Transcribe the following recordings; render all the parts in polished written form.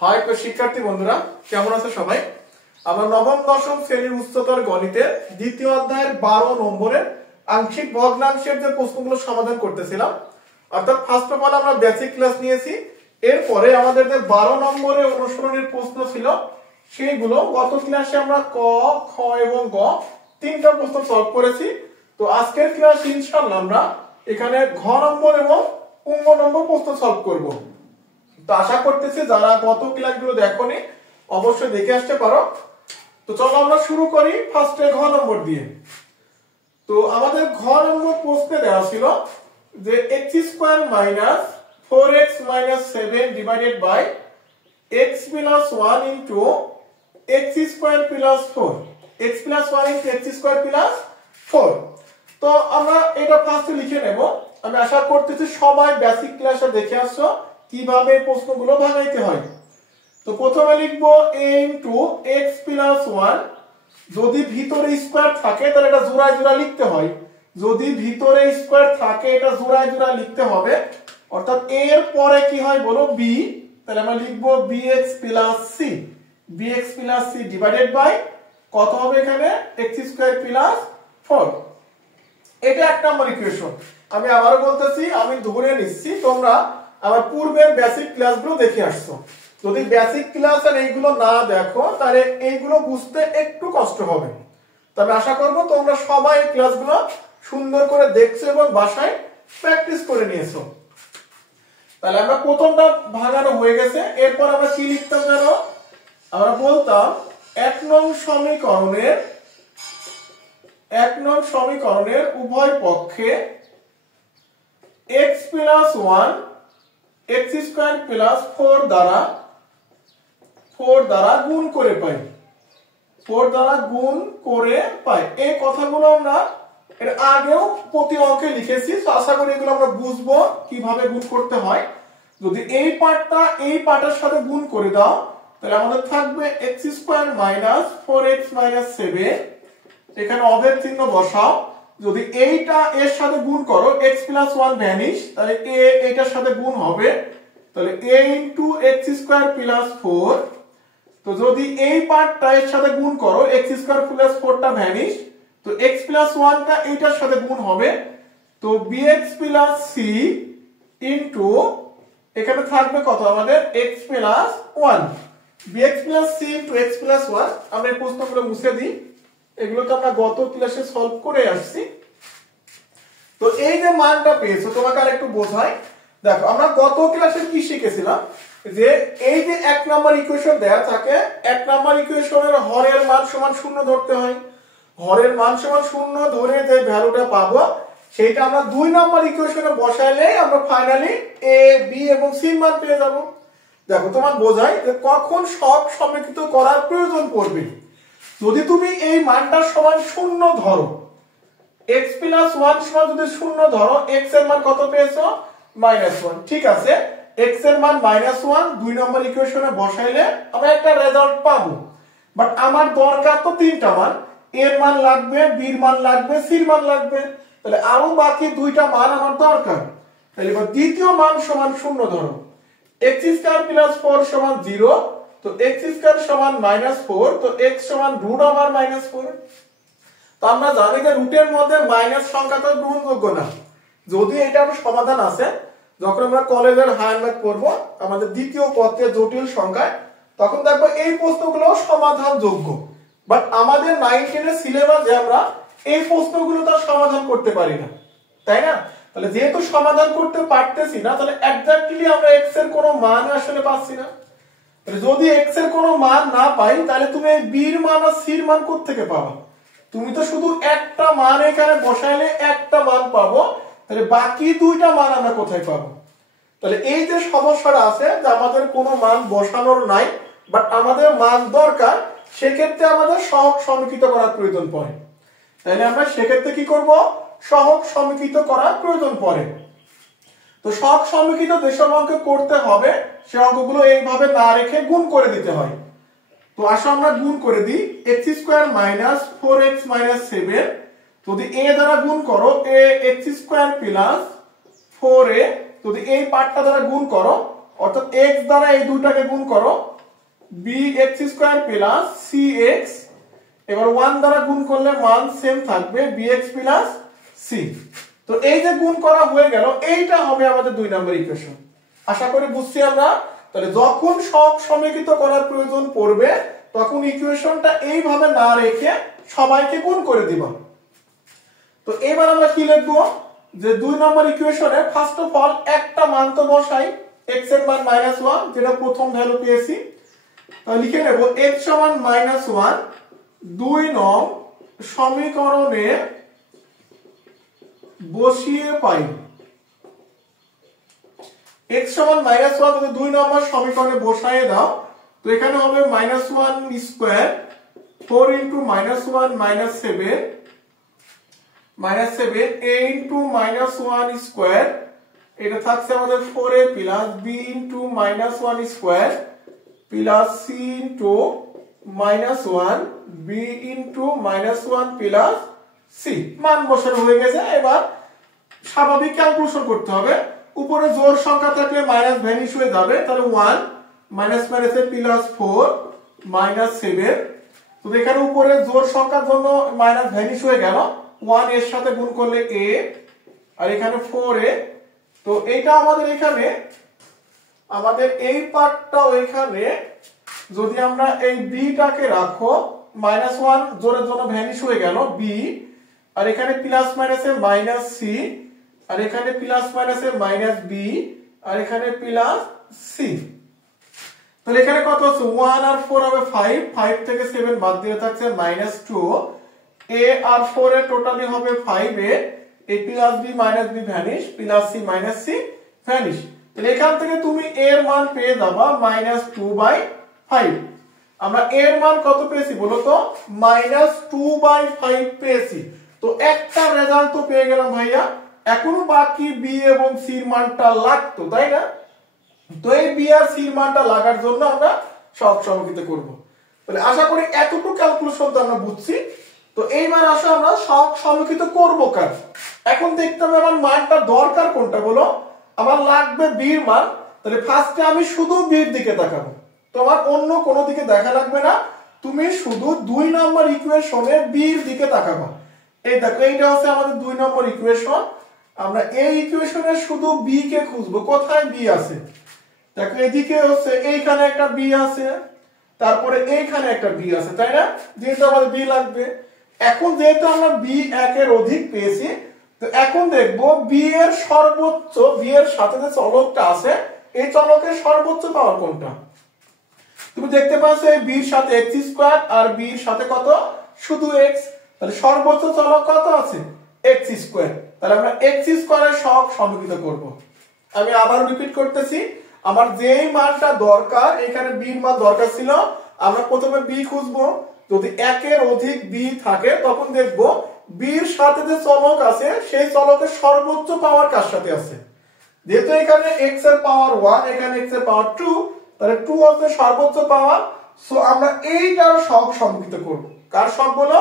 High শিক্ষার্থী বন্ধুরা, কেমন আছো সবাই? আমরা নবম দশম শ্রেণীর উচ্চতর গণিতের দ্বিতীয় অধ্যায়ের 12 নম্বরের আংশিক ভগ্নাংশের যে প্রশ্নগুলো সমাধান করতেছিলাম, অর্থাৎ ফার্স্ট অফ অল আমরা বেসিক ক্লাস নিয়েছি। এরপরে আমাদের যে 12 নম্বরের অনুসরণের প্রশ্ন ছিল সেগুলো গত ক্লাসে আমরা ক, খ এবং গ তিনটা প্রশ্ন সলভ করেছি। তো আজকের ক্লাস ইনশাআল্লাহ আমরা এখানে ঘ নম্বর এবং ঙ নম্বর প্রশ্ন সলভ করব। তো আশা করতেছি যারা গত ক্লাসগুলো দেখোনি অবশ্যই দেখে আসতে পারো। তো চলো আমরা শুরু করি ফার্স্টে ঘ নম্বর দিয়ে। তো আমাদের ঘ নম্বর প্রশ্নে দেওয়া ছিল যে x² - 4x - 7 divided by x + 1 into x² + 4, x + 1 into x² + 4। তো আমরা এটা ফার্স্টে লিখে নেব। আমি আশা করতেছি সবাই বেসিক ক্লাসে দেখে আসছো কিভাবে প্রশ্নগুলো ভাঙাইতে হয়। তো প্রথমে লিখব a ইনটু x + 1। যদি ভিতরে স্কয়ার থাকে তাহলে এটা জোড়ায় জোড়া লিখতে হয়। যদি ভিতরে স্কয়ার থাকে এটা জোড়ায় জোড়া লিখতে হবে, অর্থাৎ a এর পরে কি হয় বলো b। তাহলে আমরা লিখব bx + c, bx + c divided by কত হবে এখানে x² + 4। এটা এক নম্বর ইকুয়েশন। আমি আবারো বলতেছি, আমি ধরে নিচ্ছি তোমরা আমার পূর্বের বেসিক ক্লাসগুলো দেখে আসছো। যদি বেসিক ক্লাস আর এইগুলো না দেখো তাহলে এইগুলো বুঝতে একটু কষ্ট হবে। তবে আশা করব তোমরা সবাই এই ক্লাসগুলো সুন্দর করে দেখছো এবং বাসায় প্র্যাকটিস করে নিয়েছো। তাহলে আমরা প্রথমটা ভাঙানো হয়ে গেছে। এরপর আমরা কি লিখতাম জানো? আমরা বলতাম এক নং সমীকরণের উভয় পক্ষে x + 1 x² + 4 দ্বারা গুণ করে পাই, 4 দ্বারা গুণ করে পাই। এই কথাগুলো আমরা এর আগেও প্রতি অঙ্কে লিখেছি। তো আশা করি এগুলো আমরা বুঝবো কিভাবে গুণ করতে হয়। যদি এই পার্টটা এই পার্টের সাথে গুণ করে দাও তাহলে আমাদের থাকবে x² - 4x - 7। এখানে অভেদ চিহ্ন বসাও। যদি এইটা এর সাথে গুণ করো x + 1 ভ্যানিশ, তাহলে a এটার সাথে গুণ হবে, তাহলে a ইনটু x² + 4। তো যদি এই পার্টটা এর সাথে গুণ করো x² + 4 টা ভ্যানিশ, তো x + 1 টা এইটার সাথে গুণ হবে, তো bx + c ইনটু এখানে থাকবে কত আমাদের x + 1, bx + c into x + 1। আমরা এই প্রশ্নগুলো মুছে দিই, এগুলো তো আমরা গত ক্লাসে সলভ করে আসছি। তো এই যে মানটা পেয়েছো তোমাকে আরেকটু বোঝাই। দেখো আমরা গত ক্লাসে কি শিখেছিলাম যে এই যে এক নাম্বার ইকুয়েশন দেয়া থাকে, এক নাম্বার ইকুয়েশনের হরের মান সমান 0 ধরতে হয়। হরের মান সমান 0 ধরে যে ভ্যালুটা পাবো সেটা আমরা দুই নাম্বার ইকুয়েশনে বসাইলেই আমরা ফাইনালি a b এবং c এর মান পেয়ে যাব। দেখো তোমার বোঝাই যে কখন সব সমীকৃত করার প্রয়োজন পড়বে। যদি তুমি এই মানটা সমান 0 ধরো, x + 1 সমান যদি 0 ধরো, x এর মান কত পেয়েছো -1, ঠিক আছে। x এর মান -1 দুই নম্বর ইকুয়েশনে বসাইলে আমরা একটা রেজাল্ট পাবো। বাট আমার দরকার তো তিনটা মান, এর মান লাগবে, b এর মান লাগবে, c এর মান লাগবে। তাহলে আরো বাকি দুইটা মান আমার দরকার। তাহলে এবার দ্বিতীয় মান সমান 0 ধরো, x² + 4 সমান 0, তো x² সমান -4, তো x সমান √(-4)। তো আমরা জানি যে রুটের মধ্যে মাইনাস সংখ্যাটা গ্রহণযোগ্য না। যদি এটার সমাধান আছে, যখন আমরা কলেজের হায়ার ম্যাথ পড়ব আমাদের দ্বিতীয় পত্রের জটিল সংখ্যায়, তখন দেখবো এই প্রশ্নগুলো সমাধানযোগ্য। বাট আমাদের 9 10 এর সিলেবাসে আমরা এই প্রশ্নগুলো তো সমাধান করতে পারি না, তাই না? তাহলে যেহেতু সমাধান করতে পারতেছি না, তাহলে এক্স্যাক্টলি আমরা x এর কোনো মান আসলে পাচ্ছি না। তাহলে যদি x এর কোনো মান না পাই তাহলে তুমি এই b এর মান আর c এর মান কোথা থেকে পাবা? তুমি তো শুধু একটা মান এখানে বসাইলে একটা মান পাবো, তাহলে বাকি দুইটা মান আমরা কোথায় পাবো? তাহলে এই যে সমস্যাটা আছে যে আমাদের কোনো মান বসানোর নাই বাট আমাদের মান দরকার, সেক্ষেত্রে আমাদের সহগ সমীকৃত করার প্রয়োজন পড়ে। তাহলে আমরা সেক্ষেত্রে কি করব? সহগ সমীকৃত করার প্রয়োজন পড়ে। তো সহগ সমীকৃত যেসব অঙ্ক করতে হবে সে অঙ্কগুলো এইভাবে না রেখে গুণ করে দিতে হয়। তো আসো আমরা গুণ করে দিই, x² - 4x - 7 যদি a দ্বারা গুণ করো x² + 4a, যদি এই পার্টটা দ্বারা গুণ করো অর্থাৎ x দ্বারা এই দুইটাকে গুণ করো bx স্কয়ার প্লাস cx, এবার 1 দ্বারা গুণ করলে মান সেম থাকবে bx প্লাস c। তো এই যে গুণ করা হয়ে গেল, এইটা হবে আমাদের 2 নম্বর ইকুয়েশন। আশা করি বুঝছি আমরা। তাহলে যখন সহগ সমীকৃত করার প্রয়োজন পড়বে তখন ইকুয়েশনটা এইভাবে না রেখে সবাইকে গুণ করে দিব। তো এবার আমরা কি লিখব, যে 2 নম্বর ইকুয়েশনে ফার্স্ট অফ অল একটা মান তো বসাই, x এর মান -1 যেটা প্রথম ভ্যালু পেয়েছি। তাহলে লিখে নেব x সমান -1 2 নং সমীকরণে বসিয়ে পাই। x সমান -1 যদি 2 নম্বর সমীকরণে বসায় দাও, তো এখানে হবে -1 স্কয়ার 4 * -1 -7 -7 a * -1 স্কয়ার, এটা থাকছে আমাদের 4a plus b * -1 square plus c * -1 b * -1 plus c। মান বসানো হয়ে গেছে। এবার স্বাভাবিক ক্যালকুলেশন করতে হবে। উপরে জোড় সংখ্যা থাকলে মাইনাস ভ্যানিশ হয়ে যাবে, তাহলে 1 মাইনাস মাইনাসে প্লাস 4 -7। তো এখানে উপরে জোড় সংখ্যার জন্য মাইনাস ভ্যানিশ হয়ে গেল, 1 এর সাথে গুণ করলে a আর এখানে 4a। তো এইটা আমাদের এখানে আমাদের এই পার্টটা ওইখানে যদি আমরা এই b টাকে রাখো, -1 জোড়ের জন্য ভ্যানিশ হয়ে গেল b, আর এখানে প্লাস মাইনাসে মাইনাস c, আর এখানে প্লাস মাইনাসে মাইনাস b, আর এখানে প্লাস c। তাহলে এখানে কত আছে, 1 আর 4 হবে 5, 5 থেকে 7 বাদ দিয়ে থাকছে -2, a আর 4 এর টোটালি হবে 5a, a plus b minus b vanish, plus c minus c vanish. তাহলে এখান থেকে তুমি a এর মান পেয়ে যাবা -2/5। আমরা a এর মান কত পেয়েছি বলো তো, -2/5 পেয়েছি। তো একটা রেজাল্ট তো পেয়ে গেলাম ভাইয়া, এখনো বাকি b এবং c এর মানটা লাগতো, তাই না? তো এই b আর c এর মানটা লাগার জন্য আমরা সহগ সমীকৃত করব। তাহলে আশা করি এতটুকু ক্যালকুলেশন তো আমরা বুঝছি। তো এইবার আসো আমরা সহগ সমীকৃত করব কাজ। এখন দেখতে হবে আমার মানটা দরকার কোনটা বলো, আমার লাগবে b এর মান। তাহলে ফার্স্টে আমি শুধু b এর দিকে তাকাবো, তোমার অন্য কোনো দিকে দেখা লাগবে না, তুমি শুধু 2 নম্বর ইকুয়েশনে b এর দিকে তাকাবা। এই দেখো এইটা হচ্ছে আমাদের 2 নম্বর ইকুয়েশন। আমরা এই ইকুয়েশনে শুধু b কে খুঁজবো, কোথায় b আছে। দেখো এদিকে হচ্ছে এইখানে একটা b আছে, তারপরে এইখানে একটা b আছে, তাই না? যেহেতু আমাদের b লাগবে। এখন যেহেতু আমরা b 1 এর অধিক পেয়েছি, তো এখন দেখবো b এর সর্বোচ্চ, b এর সাথে যে চলকটা আছে এই চলকের সর্বোচ্চ পাওয়ার কোনটা। তুমি দেখতে পাচ্ছ এই b এর সাথে x স্কয়ার আর b এর সাথে কত, শুধু x। তাহলে সর্বোচ্চ চলক কত আছে, x স্কয়ার। তাহলে আমরা x স্কয়ারের সহগ সমীকৃত করব। আমি আবার রিপিট করতেছি, আমার যেই মানটা দরকার, এখানে b এর মান দরকার ছিল, আমরা প্রথমে b খুঁজবো। যদি 1 এর অধিক b থাকে তখন দেখবো b এর সাথে যে চলক আছে সেই চলকের সর্বোচ্চ পাওয়ার কার সাথে আছে। যেহেতু এখানে x এর পাওয়ার 1, এখানে x এর পাওয়ার 2, তাহলে 2 হচ্ছে সর্বোচ্চ পাওয়ার। সো আমরা এইটার সহগ সমীকৃত করব। কার সহগ বলো,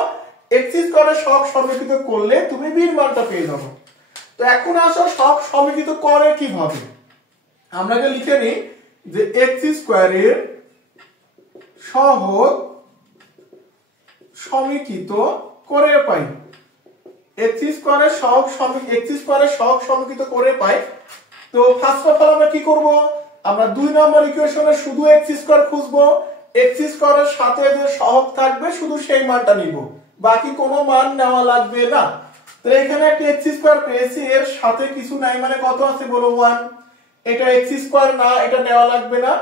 x স্কয়ারের সহগ সমীকৃত করলে তুমি b এর মানটা পেয়ে যাবে। তো এখন আসো সহগ সমীকৃত করে কিভাবে। আমরা যে লিখে নিই যে x স্কয়ারের সহগ সমীকৃত করে পাই, x স্কয়ারের সহগ সমীকৃত করে পাই। তো ফার্স্ট অফ অল আমরা কি করব, আমরা 2 নম্বর ইকুয়েশনে শুধু x স্কয়ার খুঁজবো, x স্কয়ারের সাথে যে সহগ থাকবে শুধু সেই মানটা নিব, বাকি কোনো মান নেওয়া লাগবে না। তো এখানে একটা x স্কয়ার পেয়েছি, এর সাথে কিছু নাই, মানে কত আছে বলো 1। এটা x স্কয়ার না, এটা নেওয়া লাগবে না।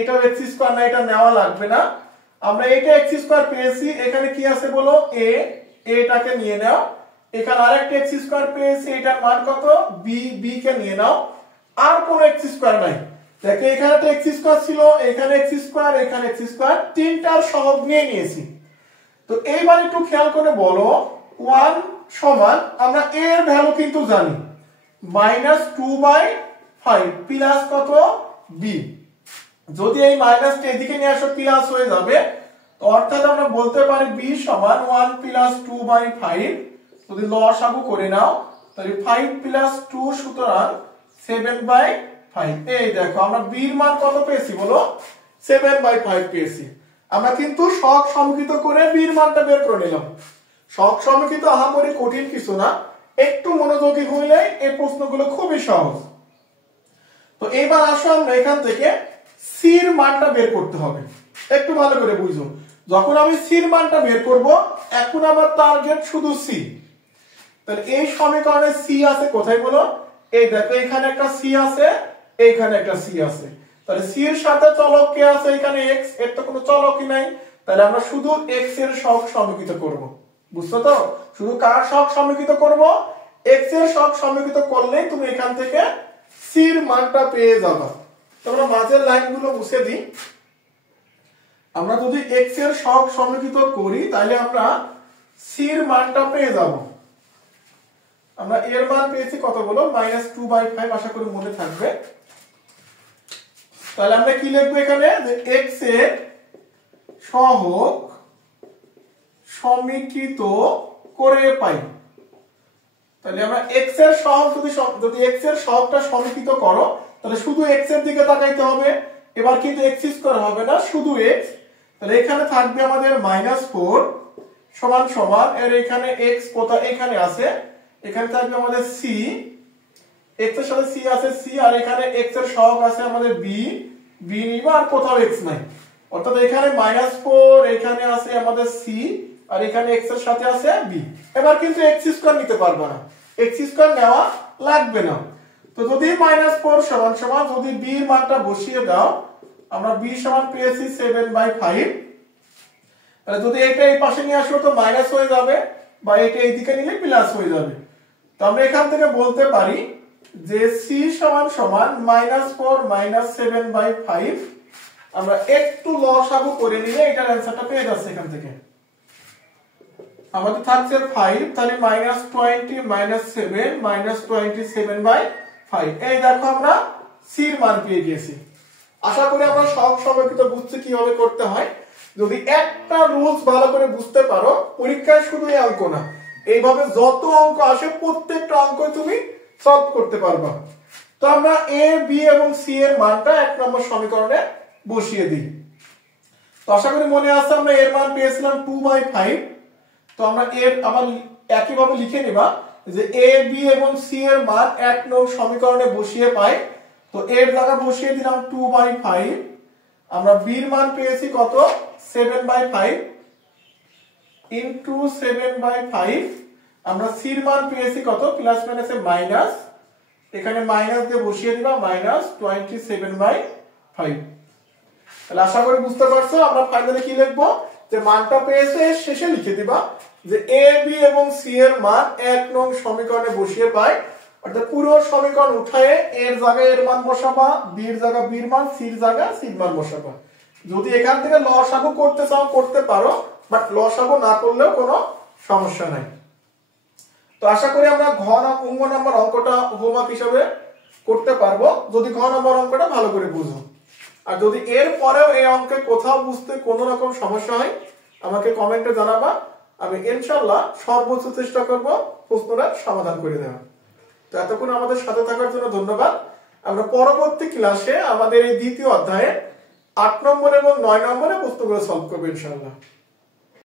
এটা x স্কয়ার না, এটা নেওয়া লাগবে না। আমরা এটা x স্কয়ার পেয়েছি, এখানে কি আছে বলো a, এটাকে নিয়ে নাও। এখানে আরেকটা x স্কয়ার পেয়েছি, এটার মান কত b, b কে নিয়ে নাও। আর কোন x স্কয়ার নাই। দেখো এখানে একটা x স্কয়ার ছিল, এখানে x স্কয়ার, এখানে x স্কয়ার, তিনটার সহগ নিয়ে নিয়েছি। তো এইবার একটু খেয়াল করে বলো 1 সমান, আমরা a এর ভ্যালু কিন্তু জানি -2/5 প্লাস কত b। যদি এই মাইনাসটা এদিকে নিয়ে আসো প্লাস হয়ে যাবে, তো অর্থাৎ আমরা বলতে পারি b সমান 1 + 2/5। যদি লসাগু করে নাও তাহলে 5 + 2 সুতরাং 7/5। এই দেখো আমরা b এর মান কত পেয়েছি বলো 7/5 পেয়েছি। আমরা কিন্তু সহগ সমীকৃত করে b এর মানটা বের করে নিলাম। সহগ সমীকৃত আহামরি কঠিন কিছু না, একটু মনোযোগী হইলে এই প্রশ্নগুলো খুবই সহজ। তো এবার আসো আমরা এখান থেকে c এর মানটা বের করতে হবে। একটু ভালো করে বুঝো, যখন আমি c এর মানটা বের করব, এখন আমার টার্গেট শুধু c। তাহলে এই সমীকরণে c আছে কোথায় বলো? এই দেখো এখানে একটা c আছে, এইখানে একটা c আছে। তাহলে c এর সাথে চলক কে আছে? এখানে x, এর তো কোনো চলকই নাই। তাহলে আমরা শুধু x এর সহগ সমীকৃত করব। বুঝছো তো? শুধু কার সহগ সমীকৃত করব? x এর সহগ সমীকৃত করলেই তুমি এখান থেকে c এর মানটা পেয়ে যাবে। তোমরা মাঝের লাইনগুলো মুছে দিই। আমরা যদি x এর সহগ সমীকৃত করি তাহলে আমরা c এর মানটা পেয়ে যাব। আমরা এর মান পেয়েছি কত বলো? -2/5। আশা করি মনে থাকবে। তাহলে আমরা কি লিখবো এখানে? যে x এর সহগ সমীকৃত করে পাই। তাহলে আমরা x এর সহগ যদি x এর সহগটা সমীকৃত করো তাহলে শুধু x এর দিকে তাকাইতে হবে। এবার কিন্তু x² হবে না, শুধু x। তাহলে এখানে থাকবে আমাদের -4 সমান সমান এর এখানে x কোথা? এখানে আছে। এখানে থাকবে আমাদের c, x এর সাথে c আছে c, আর এখানে x এর সহগ আছে আমাদের b নিবা, আর কোথাও x নাই। অর্থাৎ এখানে -4, এখানে আছে আমাদের c, আর এখানে x এর সাথে আছে b। এবার কিন্তু x² নিতে পারবে না, x² নেওয়া লাগবে না। তো যদি -4 সমান সমান যদি b এর মানটা বসিয়ে দাও, আমরা b সমান পেয়েছি 7/5। তাহলে যদি এটা এই পাশে নিয়ে আসো তো মাইনাস হয়ে যাবে, বা এটা এইদিকে নিলে প্লাস হয়ে যাবে। তো আমরা এখান থেকে বলতে পারি যে c সমান সমান -4 7/5। আমরা একটু লসাগু করে নিলে এটার অ্যানসারটা পেয়ে যাচ্ছে। এখান থেকে আমাদের থাকছে 5, তাহলে -20 7 -27/5। এই দেখো আমরা c এর মান পেয়ে গেছি। আশা করি আমরা সহগ সমীকৃত বুঝছি কিভাবে করতে হয়। যদি একটা রুলস ভালো করে বুঝতে পারো, পরীক্ষায় শুধু এই অঙ্ক না, এইভাবে যত অঙ্ক আসে প্রত্যেকটা অঙ্ক তুমি সলভ করতে পারবা। তো আমরা a, b এবং c এর মানটা 1 নম্বর সমীকরণে বসিয়ে দিই। তো আশা করি মনে আছে আমরা এর মান পেয়েছিলাম 2/5। তো আমরা আবার একইভাবে লিখে নিবা যে a, b এবং c এর মান 1 নং সমীকরণে বসিয়ে পাই। তো এর জায়গা বসিয়ে দিলাম 2/5। আমরা b এর মান পেয়েছি কত? 7/5 ইনটু 7/5। আমরা c এর মান পেয়েছি কত? প্লাস মাইনাসে মাইনাস, এখানে মাইনাস দিয়ে বসিয়ে দিবা -27/5। তাহলে আশা করি বুঝতে পারছো। আমরা ফাইনালি কি লিখবো? যে মানটা পেয়েছে এর শেষে লিখে দিবা যে a, b এবং c এর মান 1 নং সমীকরণে বসিয়ে পাই। অর্থাৎ পুরো সমীকরণ উঠায়ে এর জায়গায় এর মান বসাবা, b এর জায়গায় b এর মান, c এর জায়গায় c এর মান বসাবা। যদি এখান থেকে লসাগু করতে চাও করতে পারো, বাট লসাগু না করলেও কোনো সমস্যা নাই। তো আশা করি আমরা ঘ নম্বর অঙ্কটা হোমওয়ার্ক হিসেবে করতে পারবো, যদি ঘ নম্বর অঙ্কটা ভালো করে বুঝো। আর যদি এর পরেও এই অঙ্কে কোথাও বুঝতে কোনো রকম সমস্যা হয় আমাকে কমেন্টে জানাবা। আমি ইনশাআল্লাহ সর্বোচ্চ চেষ্টা করব প্রশ্নটা সমাধান করে দেওয়ার। তো এতক্ষণ আমাদের সাথে থাকার জন্য ধন্যবাদ। আমরা পরবর্তী ক্লাসে আমাদের এই দ্বিতীয় অধ্যায়ে 8 নম্বর এবং 9 নম্বরের প্রশ্নগুলো সলভ করবো ইনশাআল্লাহ।